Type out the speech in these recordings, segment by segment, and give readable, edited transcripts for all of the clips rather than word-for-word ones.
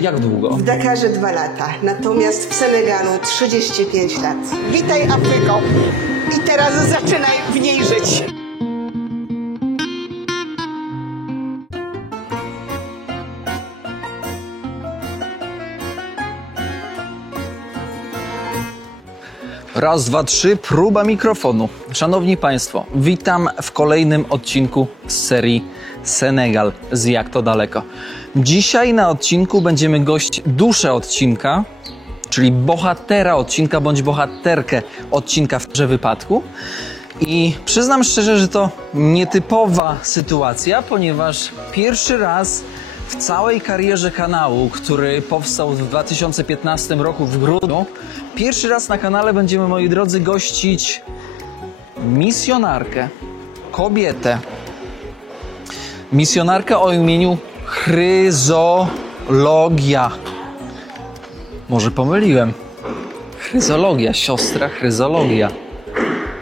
Jak długo? W Dakarze 2 lata, natomiast w Senegalu 35 lat. Witaj Afryko i teraz zaczynaj w niej żyć. Raz, dwa, trzy, próba mikrofonu. Szanowni Państwo, witam w kolejnym odcinku z serii Senegal z Jak to daleko. Dzisiaj na odcinku będziemy gościć duszę odcinka, czyli bohatera odcinka bądź bohaterkę odcinka w tym wypadku. I przyznam szczerze, że to nietypowa sytuacja, ponieważ pierwszy raz w całej karierze kanału, który powstał w 2015 roku w grudniu, pierwszy raz na kanale będziemy, moi drodzy, gościć misjonarkę, kobietę. Misjonarkę o imieniu Chryzologia. Może pomyliłem. Chryzologia, siostra Chryzologia.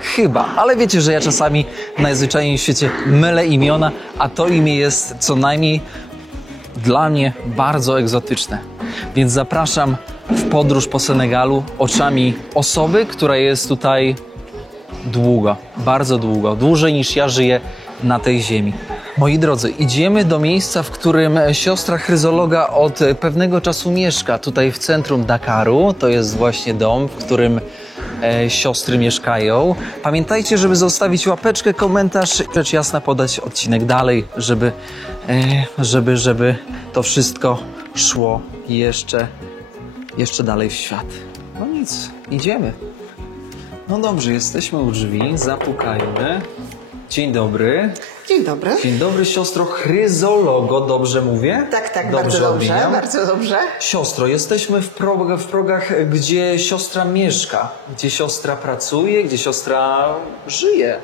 Chyba, ale wiecie, że ja czasami najzwyczajniej w świecie mylę imiona, a to imię jest co najmniej dla mnie bardzo egzotyczne. Więc zapraszam w podróż po Senegalu oczami osoby, która jest tutaj długo, bardzo długo, dłużej niż ja żyję na tej ziemi. Moi drodzy, idziemy do miejsca, w którym siostra Chryzologa od pewnego czasu mieszka, tutaj w centrum Dakaru. To jest właśnie dom, w którym siostry mieszkają. Pamiętajcie, żeby zostawić łapeczkę, komentarz, rzecz jasna podać odcinek dalej, żeby to wszystko szło jeszcze dalej w świat. No nic, idziemy. No dobrze, jesteśmy u drzwi, zapukajmy. Dzień dobry. Dzień dobry. Dzień dobry, siostro Chryzologo, dobrze mówię? Tak, bardzo dobrze, odmieniam? bardzo dobrze. Siostro, jesteśmy w progach, gdzie siostra mieszka, gdzie siostra pracuje, gdzie siostra żyje.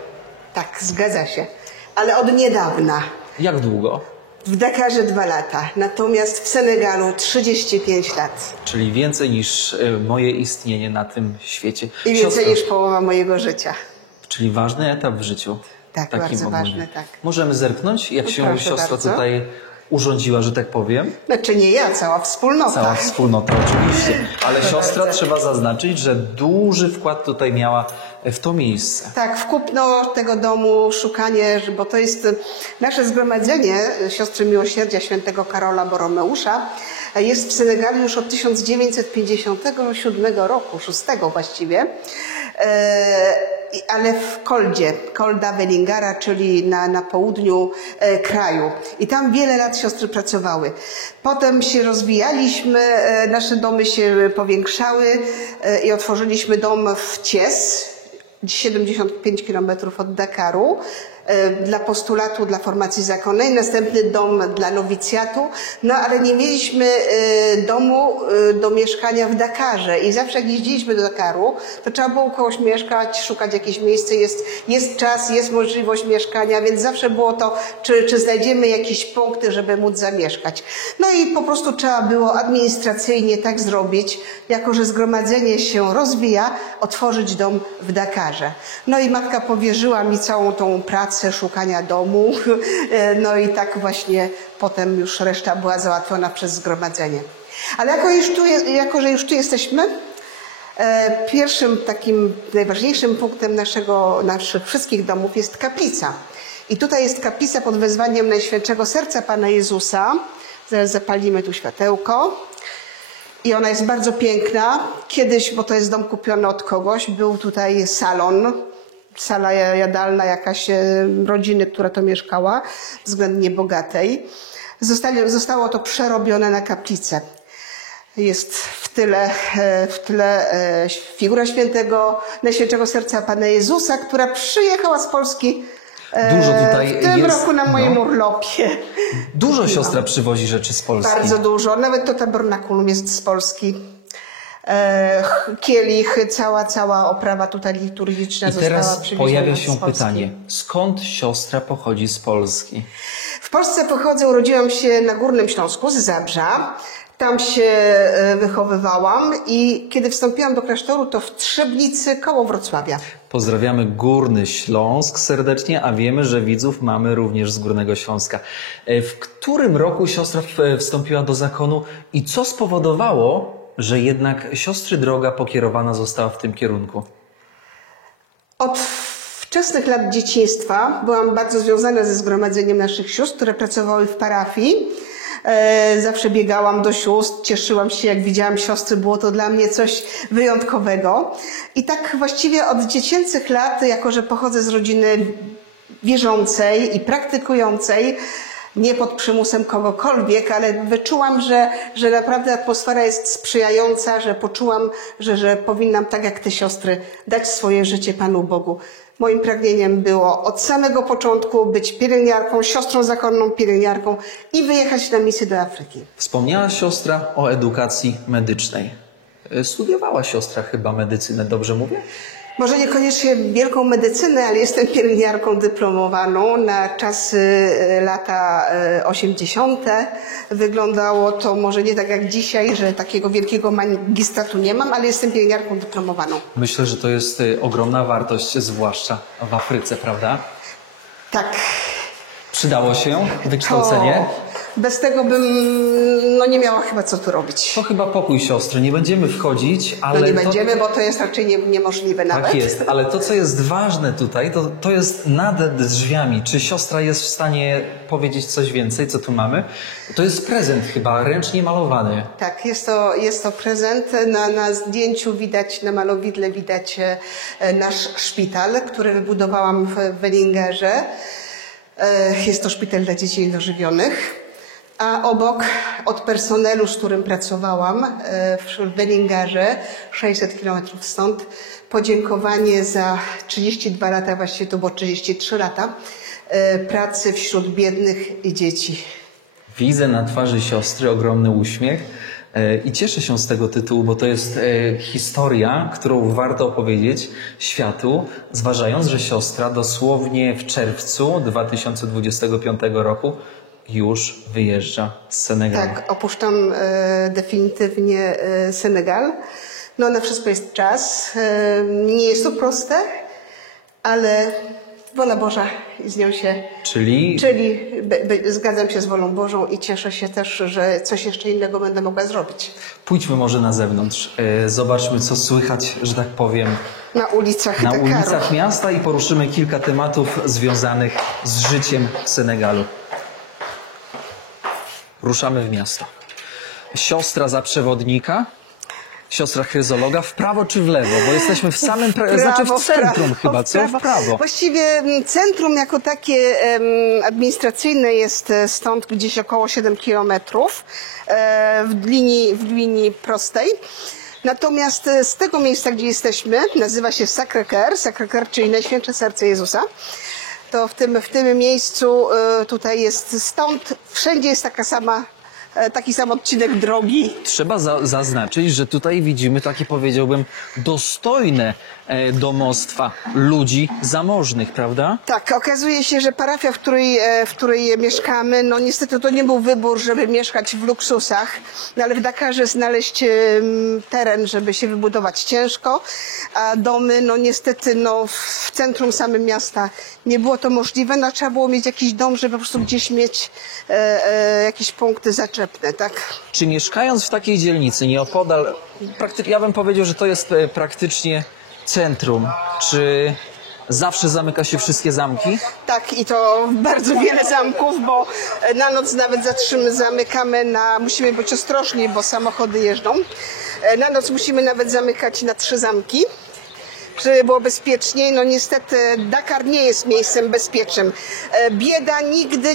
Tak, zgadza się, ale od niedawna. Jak długo? W Dakarze 2 lata, natomiast w Senegalu 35 lat. Czyli więcej niż moje istnienie na tym świecie. I więcej niż połowa mojego życia. Czyli ważny etap w życiu. Tak, Takim bardzo ogólnie. ważny, tak. Możemy zerknąć, jak się Proszę siostra bardzo. tutaj urządziła, że tak powiem? Znaczy nie ja, cała wspólnota. Cała wspólnota oczywiście. Ale siostra, trzeba zaznaczyć, że duży wkład tutaj miała w to miejsce. Tak, w kupno tego domu, szukanie, bo to jest nasze zgromadzenie Siostry Miłosierdzia Świętego Karola Boromeusza. Jest w Senegalu już od 1957 roku, 6 właściwie, ale w Koldzie, Kolda Velingara, czyli na południu kraju. I tam wiele lat siostry pracowały. Potem się rozwijaliśmy, nasze domy się powiększały i otworzyliśmy dom w Thiès, 75 km od Dakaru, dla postulatu, dla formacji zakonnej, następny dom dla nowicjatu, no ale nie mieliśmy domu do mieszkania w Dakarze i zawsze jak jeździliśmy do Dakaru, to trzeba było u kogoś mieszkać, szukać jakieś miejsce, jest czas, jest możliwość mieszkania, więc zawsze było to, czy znajdziemy jakieś punkty, żeby móc zamieszkać. No i po prostu trzeba było administracyjnie tak zrobić, jako że zgromadzenie się rozwija, otworzyć dom w Dakarze. No i matka powierzyła mi całą tą pracę szukania domu, no i tak właśnie potem już reszta była załatwiona przez zgromadzenie. Ale jako że już tu jesteśmy, pierwszym takim najważniejszym punktem naszych wszystkich domów jest kaplica. I tutaj jest kaplica pod wezwaniem Najświętszego Serca Pana Jezusa. Zaraz zapalimy tu światełko. I ona jest bardzo piękna. Kiedyś, bo to jest dom kupiony od kogoś, był tutaj salon, sala jadalna jakaś rodziny, która to mieszkała, względnie bogatej. Zostało to przerobione na kaplicę. Jest w tyle figura Najświętszego Serca Pana Jezusa, która przyjechała z Polski Dużo tutaj w tym jest, roku na moim urlopie. Dużo siostra przywozi rzeczy z Polski. Bardzo dużo, nawet to tabernakulum jest z Polski. Kielich, cała oprawa tutaj liturgiczna I została teraz przywieziona pojawia z się Polski. pytanie, skąd siostra pochodzi z Polski? W Polsce urodziłam się na Górnym Śląsku, z Zabrza. Tam się wychowywałam i kiedy wstąpiłam do klasztoru, to w Trzebnicy koło Wrocławia. Pozdrawiamy Górny Śląsk serdecznie, a wiemy, że widzów mamy również z Górnego Śląska. W którym roku siostra wstąpiła do zakonu i co spowodowało, że jednak siostry droga pokierowana została w tym kierunku? Od wczesnych lat dzieciństwa byłam bardzo związana ze zgromadzeniem naszych sióstr, które pracowały w parafii. Zawsze biegałam do sióstr, cieszyłam się, jak widziałam siostry, było to dla mnie coś wyjątkowego. I tak właściwie od dziecięcych lat, jako że pochodzę z rodziny wierzącej i praktykującej, nie pod przymusem kogokolwiek, ale wyczułam, że naprawdę atmosfera jest sprzyjająca, że poczułam, że powinnam, tak jak te siostry, dać swoje życie Panu Bogu. Moim pragnieniem było od samego początku być pielęgniarką, siostrą zakonną pielęgniarką i wyjechać na misję do Afryki. Wspomniała siostra o edukacji medycznej. Studiowała siostra chyba medycynę, dobrze mówię? Może niekoniecznie wielką medycynę, ale jestem pielęgniarką dyplomowaną. Na czasy lata 80. wyglądało to może nie tak jak dzisiaj, że takiego wielkiego magistratu nie mam, ale jestem pielęgniarką dyplomowaną. Myślę, że to jest ogromna wartość, zwłaszcza w Afryce, prawda? Tak. Przydało się wykształcenie? Bez tego bym nie miała chyba co tu robić. To chyba pokój siostry, nie będziemy wchodzić, ale... Nie będziemy, bo to jest raczej niemożliwe nawet. Tak jest, ale to co jest ważne tutaj, to jest nad drzwiami. Czy siostra jest w stanie powiedzieć coś więcej, co tu mamy? To jest prezent chyba, ręcznie malowany. Tak, jest to prezent. Na zdjęciu widać, na malowidle widać nasz szpital, który wybudowałam w Wellingerze. Jest to szpital dla dzieci niedożywionych. A obok od personelu, z którym pracowałam w Wellingerze, 600 kilometrów stąd, podziękowanie za 32 lata, właściwie to było 33 lata, pracy wśród biednych i dzieci. Widzę na twarzy siostry ogromny uśmiech i cieszę się z tego tytułu, bo to jest historia, którą warto opowiedzieć światu, zważając, że siostra dosłownie w czerwcu 2025 roku już wyjeżdża z Senegalu. Tak, opuszczam definitywnie Senegal. Na wszystko jest czas. Nie jest to proste, ale wola Boża i z nią się... Czyli zgadzam się z wolą Bożą i cieszę się też, że coś jeszcze innego będę mogła zrobić. Pójdźmy może na zewnątrz. Zobaczmy, co słychać, że tak powiem, na ulicach na Dakaru. ulicach miasta i poruszymy kilka tematów związanych z życiem Senegalu. Ruszamy w miasto. Siostra za przewodnika, siostra chryzologa, w prawo czy w lewo? Bo jesteśmy w samym, w centrum chyba, co? W prawo. Właściwie centrum jako takie administracyjne jest stąd gdzieś około 7 kilometrów w linii prostej. Natomiast z tego miejsca, gdzie jesteśmy, nazywa się Sacré-Cœur, czyli Najświętsze Serce Jezusa. To w tym miejscu tutaj jest, stąd wszędzie jest taki sam odcinek drogi. Trzeba zaznaczyć, że tutaj widzimy takie, powiedziałbym, dostojne domostwa ludzi zamożnych, prawda? Tak, okazuje się, że parafia, w której mieszkamy, niestety to nie był wybór, żeby mieszkać w luksusach, ale w Dakarze znaleźć teren, żeby się wybudować ciężko, a domy, niestety w centrum samym miasta nie było to możliwe, trzeba było mieć jakiś dom, żeby po prostu gdzieś mieć jakieś punkty zaczepne, tak? Czy mieszkając w takiej dzielnicy, nieopodal, ja bym powiedział, że to jest praktycznie centrum, czy zawsze zamyka się wszystkie zamki? Tak, i to bardzo wiele zamków, bo na noc nawet zamykamy musimy być ostrożni, bo samochody jeżdżą. Na noc musimy nawet zamykać na 3 zamki, żeby było bezpieczniej. Niestety Dakar nie jest miejscem bezpiecznym. Bieda nigdy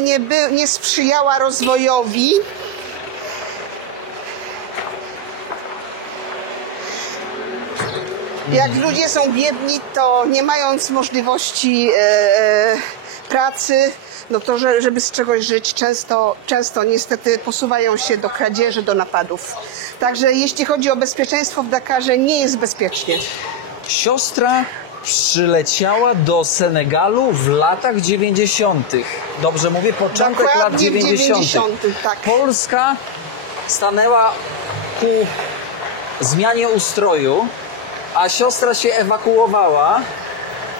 nie sprzyjała rozwojowi. Jak ludzie są biedni, to nie mając możliwości pracy, to żeby z czegoś żyć, często niestety posuwają się do kradzieży, do napadów. Także jeśli chodzi o bezpieczeństwo w Dakarze, nie jest bezpiecznie. Siostra przyleciała do Senegalu w latach 90. Dobrze mówię? Początek lat 90. Tak. Polska stanęła ku zmianie ustroju, a siostra się ewakuowała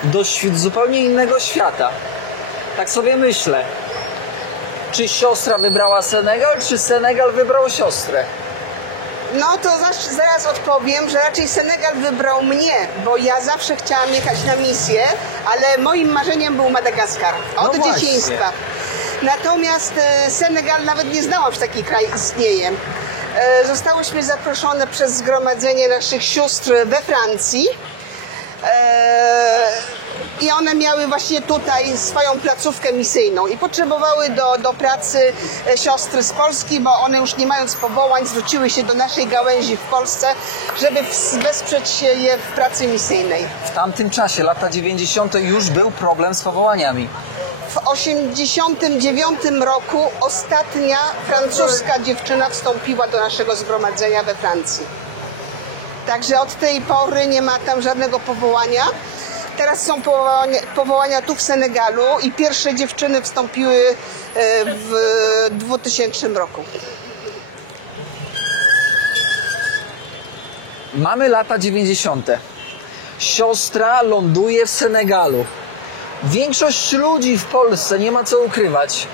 do zupełnie innego świata. Tak sobie myślę, czy siostra wybrała Senegal, czy Senegal wybrał siostrę? No to zaraz odpowiem, że raczej Senegal wybrał mnie, bo ja zawsze chciałam jechać na misję, ale moim marzeniem był Madagaskar od No dzieciństwa. Natomiast Senegal nawet nie znałam, że taki kraj istnieje. Zostałyśmy zaproszone przez zgromadzenie naszych sióstr we Francji. I one miały właśnie tutaj swoją placówkę misyjną i potrzebowały do pracy siostry z Polski, bo one już nie mając powołań zwróciły się do naszej gałęzi w Polsce, żeby wesprzeć je w pracy misyjnej. W tamtym czasie, lata 90. już był problem z powołaniami. W 1989 roku ostatnia francuska dziewczyna wstąpiła do naszego zgromadzenia we Francji. Także od tej pory nie ma tam żadnego powołania. Teraz są powołania tu w Senegalu i pierwsze dziewczyny wstąpiły w 2000 roku. Mamy lata 90. Siostra ląduje w Senegalu. Większość ludzi w Polsce, nie ma co ukrywać,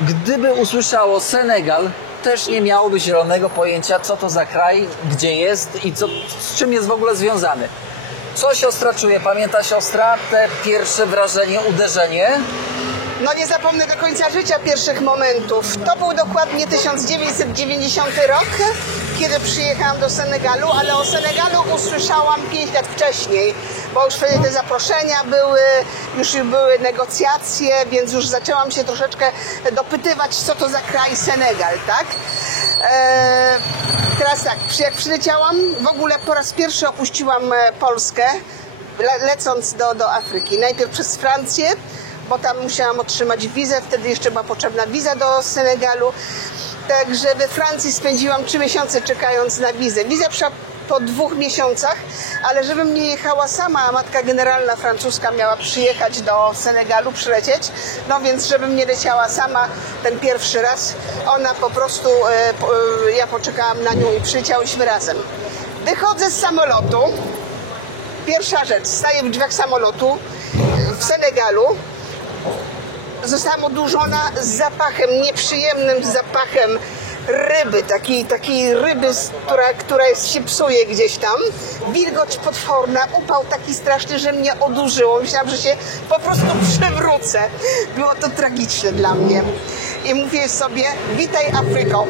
gdyby usłyszało Senegal, też nie miałoby zielonego pojęcia, co to za kraj, gdzie jest i z czym jest w ogóle związany. Co siostra czuje? Pamięta siostra te pierwsze wrażenie, uderzenie? No nie zapomnę do końca życia pierwszych momentów. To był dokładnie 1990 rok, kiedy przyjechałam do Senegalu, ale o Senegalu usłyszałam 5 lat wcześniej, bo już wtedy te zaproszenia były, już były negocjacje, więc już zaczęłam się troszeczkę dopytywać, co to za kraj Senegal, tak? Teraz tak, jak przyleciałam, w ogóle po raz pierwszy opuściłam Polskę, lecąc do Afryki. Najpierw przez Francję, bo tam musiałam otrzymać wizę, wtedy jeszcze była potrzebna wiza do Senegalu. Także we Francji spędziłam 3 miesiące czekając na wizę. Wiza przyszła po 2 miesiącach, ale żebym nie jechała sama, matka generalna francuska miała przyjechać do Senegalu, przylecieć, no więc żebym nie leciała sama ten pierwszy raz, ona po prostu, ja poczekałam na nią i przyleciałyśmy razem. Wychodzę z samolotu, pierwsza rzecz, staję w drzwiach samolotu w Senegalu, zostałam odurzona z zapachem, nieprzyjemnym zapachem ryby, takiej ryby, która się psuje gdzieś tam. Wilgoć potworna, upał taki straszny, że mnie odurzyło. Myślałam, że się po prostu przewrócę. Było to tragiczne dla mnie. I mówię sobie, witaj Afryko.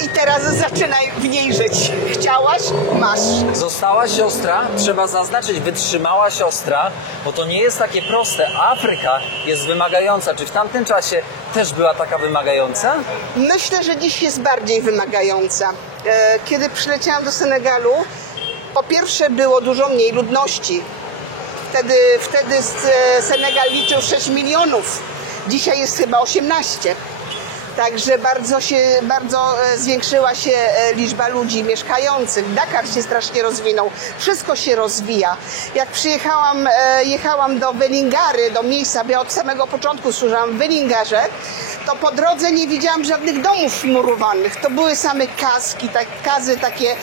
I teraz zaczynaj w niej żyć. Chciałaś? Masz. Została siostra, trzeba zaznaczyć, wytrzymała siostra, bo to nie jest takie proste. Afryka jest wymagająca. Czy w tamtym czasie też była taka wymagająca? Myślę, że dziś jest bardziej wymagająca. Kiedy przyleciałam do Senegalu, po pierwsze było dużo mniej ludności. Wtedy Senegal liczył 6 milionów. Dzisiaj jest chyba 18. Także bardzo zwiększyła się liczba ludzi mieszkających. Dakar się strasznie rozwinął. Wszystko się rozwija. Jak jechałam do Vélingary, do miejsca, bo ja od samego początku służyłam w Vélingarze, to po drodze nie widziałam żadnych domów murowanych. To były same kazy, takie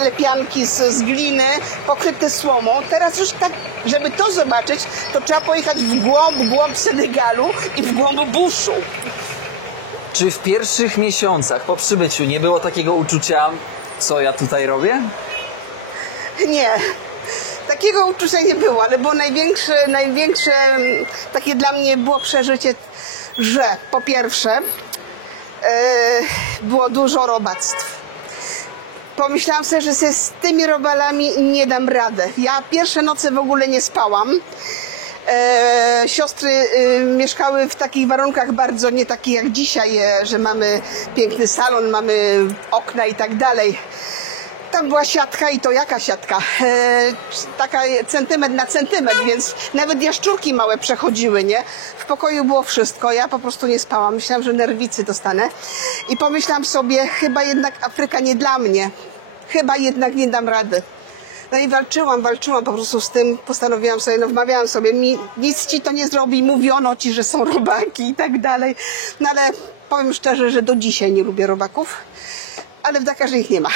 lepianki z gliny, pokryte słomą. Teraz już tak, żeby to zobaczyć, to trzeba pojechać w głąb Senegalu i w głąb buszu. Czy w pierwszych miesiącach po przybyciu nie było takiego uczucia, co ja tutaj robię? Nie. Takiego uczucia nie było, ale było największe takie dla mnie było przeżycie, że po pierwsze było dużo robactw. Pomyślałam sobie, że z tymi robalami nie dam radę. Ja pierwsze noce w ogóle nie spałam. Siostry mieszkały w takich warunkach bardzo nie takich jak dzisiaj, że mamy piękny salon, mamy okna i tak dalej. Tam była siatka i to jaka siatka? Taka centymetr na centymetr, więc nawet jaszczurki małe przechodziły, nie? W pokoju było wszystko, ja po prostu nie spałam. Myślałam, że nerwicy dostanę. I pomyślałam sobie, chyba jednak Afryka nie dla mnie. Chyba jednak nie dam rady. No i walczyłam po prostu z tym, postanowiłam sobie, wmawiałam sobie, nic ci to nie zrobi, mówiono ci, że są robaki i tak dalej. No ale powiem szczerze, że do dzisiaj nie lubię robaków, ale w Dakarze ich nie ma.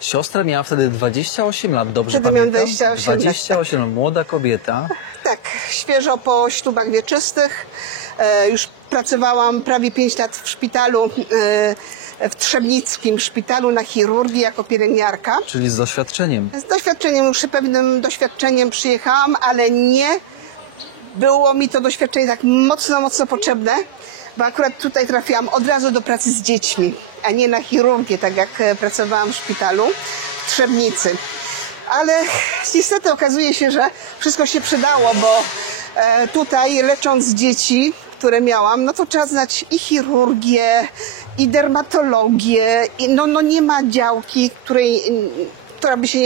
Siostra miała wtedy 28 lat, dobrze Wtedy pamiętam? miałam 28 lat, 28 lat, młoda kobieta. Tak, świeżo po ślubach wieczystych. Już pracowałam prawie 5 lat w szpitalu, w Trzebnickim szpitalu na chirurgii jako pielęgniarka. Czyli z doświadczeniem. Z doświadczeniem, już pewnym doświadczeniem przyjechałam, ale nie było mi to doświadczenie tak mocno potrzebne, bo akurat tutaj trafiłam od razu do pracy z dziećmi, a nie na chirurgię, tak jak pracowałam w szpitalu w Trzebnicy. Ale niestety okazuje się, że wszystko się przydało, bo tutaj lecząc dzieci, które miałam, no to trzeba znać i chirurgię, i dermatologię, i no nie ma działki, która by się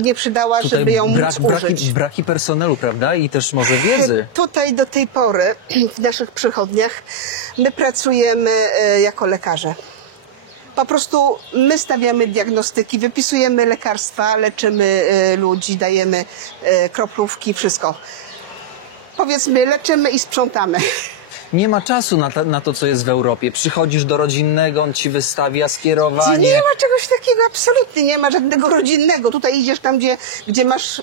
nie przydała, Tutaj żeby ją móc użyć. braki personelu, prawda? I też może wiedzy. Tutaj do tej pory w naszych przychodniach my pracujemy jako lekarze. Po prostu my stawiamy diagnostyki, wypisujemy lekarstwa, leczymy ludzi, dajemy kroplówki, wszystko. Powiedzmy, leczymy i sprzątamy. Nie ma czasu na to, co jest w Europie. Przychodzisz do rodzinnego, on ci wystawia skierowanie. Nie ma czegoś takiego, absolutnie nie ma żadnego rodzinnego. Tutaj idziesz tam, gdzie masz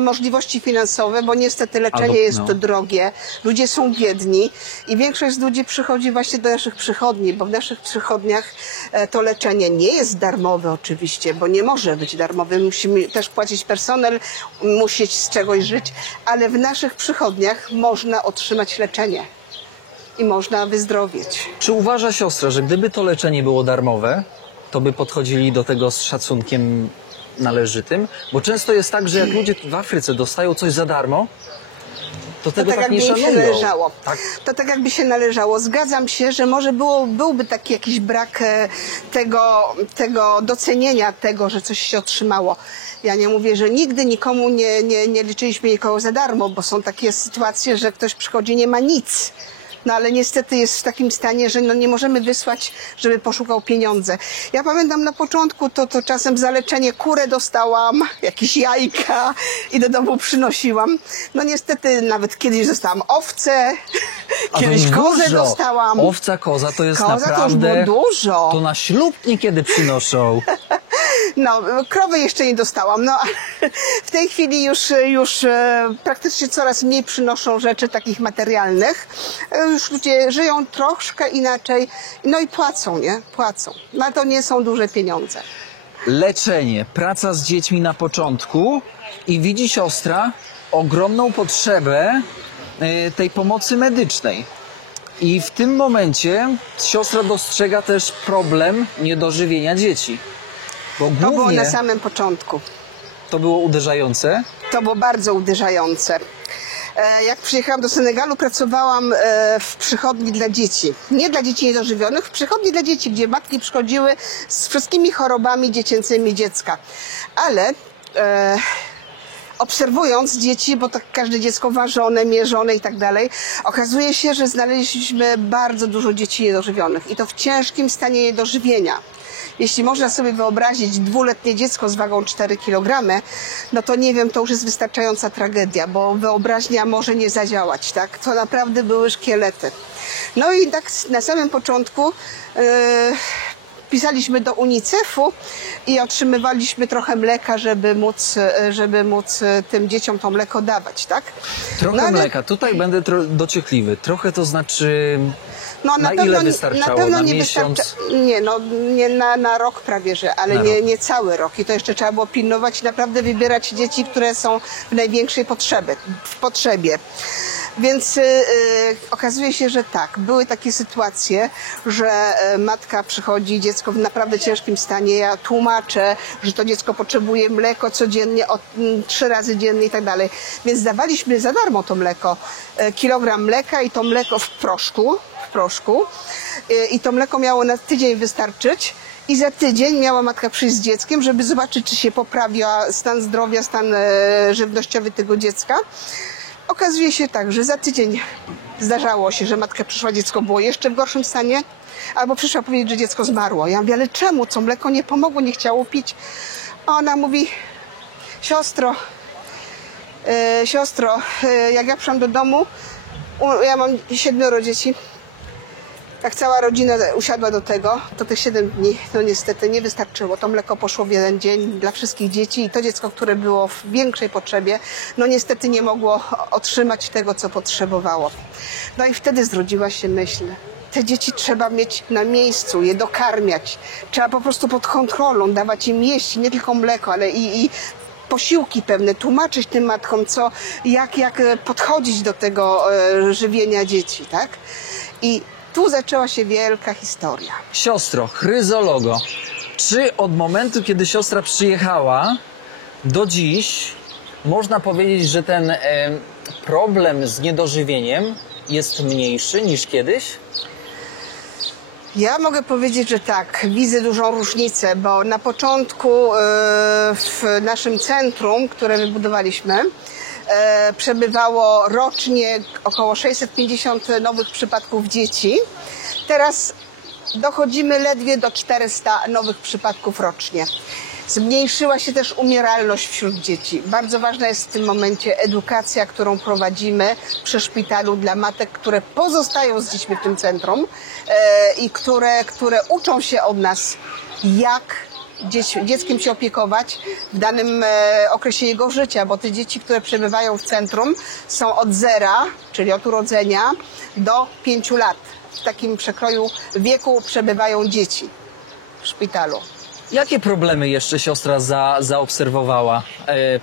możliwości finansowe, bo niestety leczenie jest drogie. Ludzie są biedni i większość z ludzi przychodzi właśnie do naszych przychodni, bo w naszych przychodniach to leczenie nie jest darmowe oczywiście, bo nie może być darmowe. Musimy też płacić personel, musieć z czegoś żyć, ale w naszych przychodniach można otrzymać leczenie. I można wyzdrowieć. Czy uważa siostra, że gdyby to leczenie było darmowe, to by podchodzili do tego z szacunkiem należytym? Bo często jest tak, że jak ludzie w Afryce dostają coś za darmo, to tego tak nie jakby im się szanują. należało. Tak? To tak jakby się należało. Zgadzam się, że może byłby taki jakiś brak tego docenienia tego, że coś się otrzymało. Ja nie mówię, że nigdy nikomu nie liczyliśmy nikogo za darmo, bo są takie sytuacje, że ktoś przychodzi, nie ma nic. No ale niestety jest w takim stanie, że no nie możemy wysłać, żeby poszukał pieniądze. Ja pamiętam na początku, to czasem za leczenie kurę dostałam, jakieś jajka i do domu przynosiłam. No niestety nawet kiedyś dostałam owce, kiedyś kozę dostałam. Owca, koza to jest Koza naprawdę... to już było dużo. To na ślub niekiedy przynoszą. No, krowy jeszcze nie dostałam, no w tej chwili już praktycznie coraz mniej przynoszą rzeczy takich materialnych. Już ludzie żyją troszkę inaczej, no i płacą, nie? Płacą. No to nie są duże pieniądze. Leczenie, praca z dziećmi na początku i widzi siostra ogromną potrzebę tej pomocy medycznej. I w tym momencie siostra dostrzega też problem niedożywienia dzieci. Bo To było głównie na samym początku. to było uderzające. To było bardzo uderzające. Jak przyjechałam do Senegalu, pracowałam w przychodni dla dzieci. Nie dla dzieci niedożywionych, w przychodni dla dzieci, gdzie matki przychodziły z wszystkimi chorobami dziecięcymi dziecka. Ale obserwując dzieci, bo tak każde dziecko ważone, mierzone i tak dalej, okazuje się, że znaleźliśmy bardzo dużo dzieci niedożywionych i to w ciężkim stanie niedożywienia. Jeśli można sobie wyobrazić dwuletnie dziecko z wagą 4 kg, no to nie wiem, to już jest wystarczająca tragedia, bo wyobraźnia może nie zadziałać, tak? To naprawdę były szkielety. No i tak na samym początku pisaliśmy do UNICEF-u i otrzymywaliśmy trochę mleka, żeby móc tym dzieciom to mleko dawać, tak? Trochę No, ale mleka. Tutaj będę dociekliwy. Trochę to znaczy... No, na ile wystarczało? Na pewno Na nie miesiąc? Nie, no nie na rok prawie, że, ale Na nie cały rok. I to jeszcze trzeba było pilnować i naprawdę wybierać dzieci, które są w największej potrzebie. Więc okazuje się, że tak, były takie sytuacje, że matka przychodzi, dziecko w naprawdę ciężkim stanie, ja tłumaczę, że to dziecko potrzebuje mleko codziennie, 3 razy dziennie i tak dalej. Więc dawaliśmy za darmo to mleko, kilogram mleka i to mleko w proszku i to mleko miało na tydzień wystarczyć. I za tydzień miała matka przyjść z dzieckiem, żeby zobaczyć, czy się poprawia stan zdrowia, stan żywnościowy tego dziecka. Okazuje się tak, że za tydzień zdarzało się, że matka przyszła, dziecko było jeszcze w gorszym stanie, albo przyszła powiedzieć, że dziecko zmarło. Ja mówię, ale czemu? Co mleko nie pomogło, nie chciało pić. A ona mówi, siostro, jak ja przyszłam do domu, ja mam 7 dzieci, Jak cała rodzina usiadła do tego, to tych 7 dni, no niestety nie wystarczyło. To mleko poszło w jeden dzień dla wszystkich dzieci i to dziecko, które było w większej potrzebie, no niestety nie mogło otrzymać tego, co potrzebowało. No i wtedy zrodziła się myśl. Te dzieci trzeba mieć na miejscu, je dokarmiać. Trzeba po prostu pod kontrolą dawać im jeść, nie tylko mleko, ale i posiłki pewne, tłumaczyć tym matkom, jak podchodzić do tego żywienia dzieci, tak? I tu zaczęła się wielka historia. Siostro, chryzologo, czy od momentu, kiedy siostra przyjechała do dziś, można powiedzieć, że ten problem z niedożywieniem jest mniejszy niż kiedyś? Ja mogę powiedzieć, że tak, widzę dużą różnicę, bo na początku w naszym centrum, które wybudowaliśmy, przebywało rocznie około 650 nowych przypadków dzieci. Teraz dochodzimy ledwie do 400 nowych przypadków rocznie. Zmniejszyła się też umieralność wśród dzieci. Bardzo ważna jest w tym momencie edukacja, którą prowadzimy przy szpitalu dla matek, które pozostają z dziećmi w tym centrum i które uczą się od nas, jak dzieckiem się opiekować w danym okresie jego życia, bo te dzieci, które przebywają w centrum, są od 0, czyli od urodzenia, do 5 lat. W takim przekroju wieku przebywają dzieci w szpitalu. Jakie problemy jeszcze siostra zaobserwowała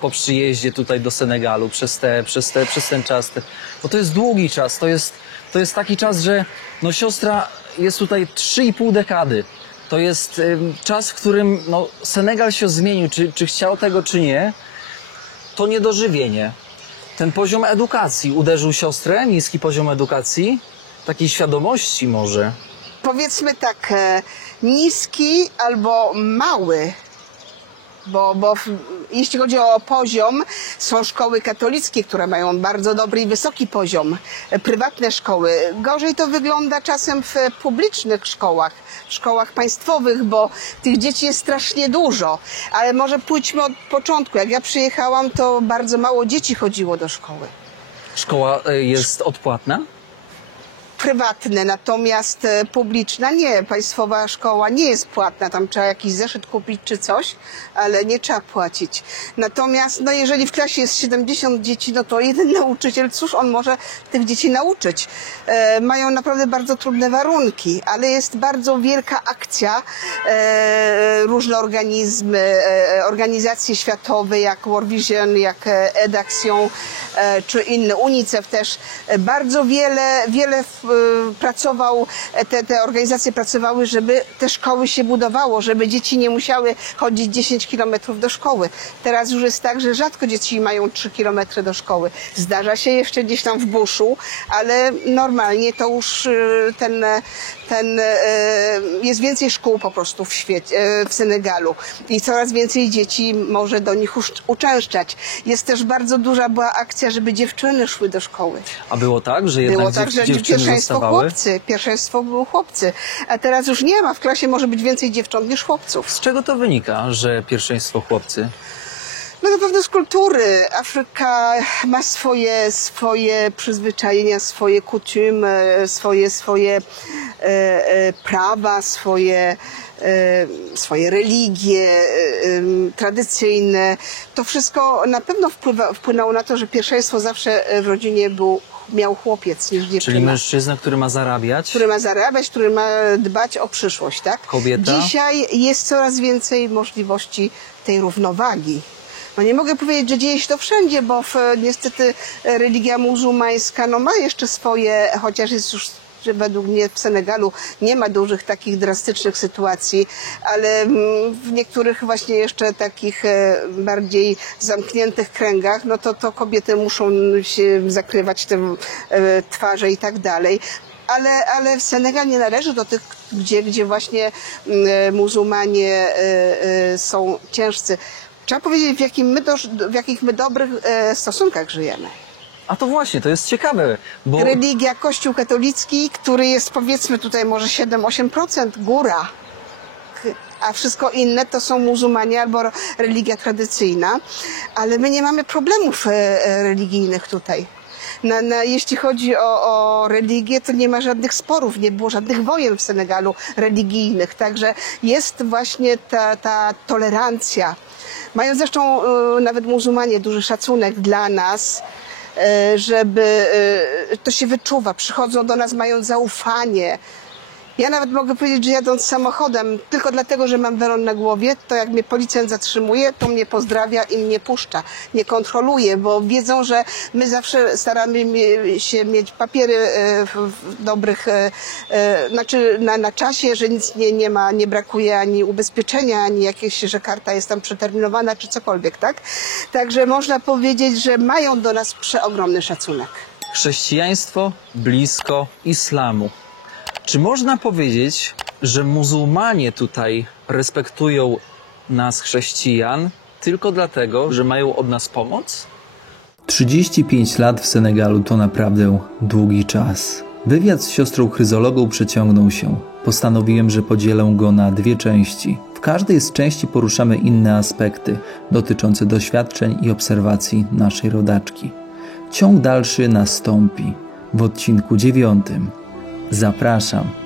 po przyjeździe tutaj do Senegalu przez ten czas? Bo to jest długi czas, to jest taki czas, że no, siostra jest tutaj 3,5 dekady. To jest czas, w którym no, Senegal się zmienił, czy chciał tego, czy nie. To niedożywienie. Ten poziom edukacji uderzył siostrę, niski poziom edukacji, takiej świadomości może. Powiedzmy tak, niski albo mały, bo jeśli chodzi o poziom, są szkoły katolickie, które mają bardzo dobry i wysoki poziom, prywatne szkoły. Gorzej to wygląda czasem w publicznych szkołach państwowych, bo tych dzieci jest strasznie dużo. Ale może pójdźmy od początku. Jak ja przyjechałam, to bardzo mało dzieci chodziło do szkoły. Szkoła jest odpłatna? Prywatne, natomiast publiczna nie. Państwowa szkoła nie jest płatna, tam trzeba jakiś zeszyt kupić czy coś, ale nie trzeba płacić. Natomiast no, jeżeli w klasie jest 70 dzieci, no to jeden nauczyciel, cóż on może tych dzieci nauczyć? Mają naprawdę bardzo trudne warunki, ale jest bardzo wielka akcja, różne organizacje światowe jak World Vision, jak EdAction, czy inne, UNICEF też, bardzo wiele te organizacje pracowały, żeby te szkoły się budowało, żeby dzieci nie musiały chodzić 10 kilometrów do szkoły. Teraz już jest tak, że rzadko dzieci mają 3 kilometry do szkoły. Zdarza się jeszcze gdzieś tam w buszu, ale normalnie to już jest więcej szkół po prostu w Senegalu i coraz więcej dzieci może do nich uczęszczać. Jest też bardzo duża była akcja, żeby dziewczyny szły do szkoły. A było tak, że jednak dziewczyny zostawały? Pierwszeństwo były chłopcy, a teraz już nie ma. W klasie może być więcej dziewcząt niż chłopców. Z czego to wynika, że pierwszeństwo chłopcy? No na pewno z kultury. Afryka ma swoje przyzwyczajenia, swoje coutume, swoje prawa, swoje religie tradycyjne. To wszystko na pewno wpłynęło na to, że pierwszeństwo zawsze w rodzinie miał chłopiec niż dziewczyna. Czyli mężczyzna, który ma zarabiać? Który ma dbać o przyszłość, tak? Kobieta? Dzisiaj jest coraz więcej możliwości tej równowagi. No nie mogę powiedzieć, że dzieje się to wszędzie, bo niestety religia muzułmańska no, ma jeszcze swoje, chociaż jest już, że według mnie w Senegalu nie ma dużych takich drastycznych sytuacji, ale w niektórych właśnie jeszcze takich bardziej zamkniętych kręgach, no to kobiety muszą się zakrywać te twarze i tak dalej. Ale Senegal nie należy do tych, gdzie właśnie muzułmanie są ciężcy. Trzeba powiedzieć, w jakich my dobrych stosunkach żyjemy. A to właśnie, to jest ciekawe, bo... Religia, Kościół katolicki, który jest powiedzmy tutaj może 7-8%, góra, a wszystko inne to są muzułmanie albo religia tradycyjna, ale my nie mamy problemów religijnych tutaj. Jeśli chodzi o religię, to nie ma żadnych sporów, nie było żadnych wojen w Senegalu religijnych, także jest właśnie ta tolerancja. Mają zresztą nawet muzułmanie duży szacunek dla nas, żeby to się wyczuwa, przychodzą do nas, mają zaufanie. Ja nawet mogę powiedzieć, że jadąc samochodem, tylko dlatego, że mam welon na głowie, to jak mnie policjant zatrzymuje, to mnie pozdrawia i mnie puszcza, nie kontroluje, bo wiedzą, że my zawsze staramy się mieć papiery dobrych, znaczy na czasie, że nic nie brakuje ani ubezpieczenia, ani jakieś, że karta jest tam przeterminowana, czy cokolwiek, tak? Także można powiedzieć, że mają do nas przeogromny szacunek. Chrześcijaństwo blisko islamu. Czy można powiedzieć, że muzułmanie tutaj respektują nas, chrześcijan, tylko dlatego, że mają od nas pomoc? 35 lat w Senegalu to naprawdę długi czas. Wywiad z siostrą chryzologą przeciągnął się. Postanowiłem, że podzielę go na 2 części. W każdej z części poruszamy inne aspekty dotyczące doświadczeń i obserwacji naszej rodaczki. Ciąg dalszy nastąpi w odcinku 9. Zapraszam.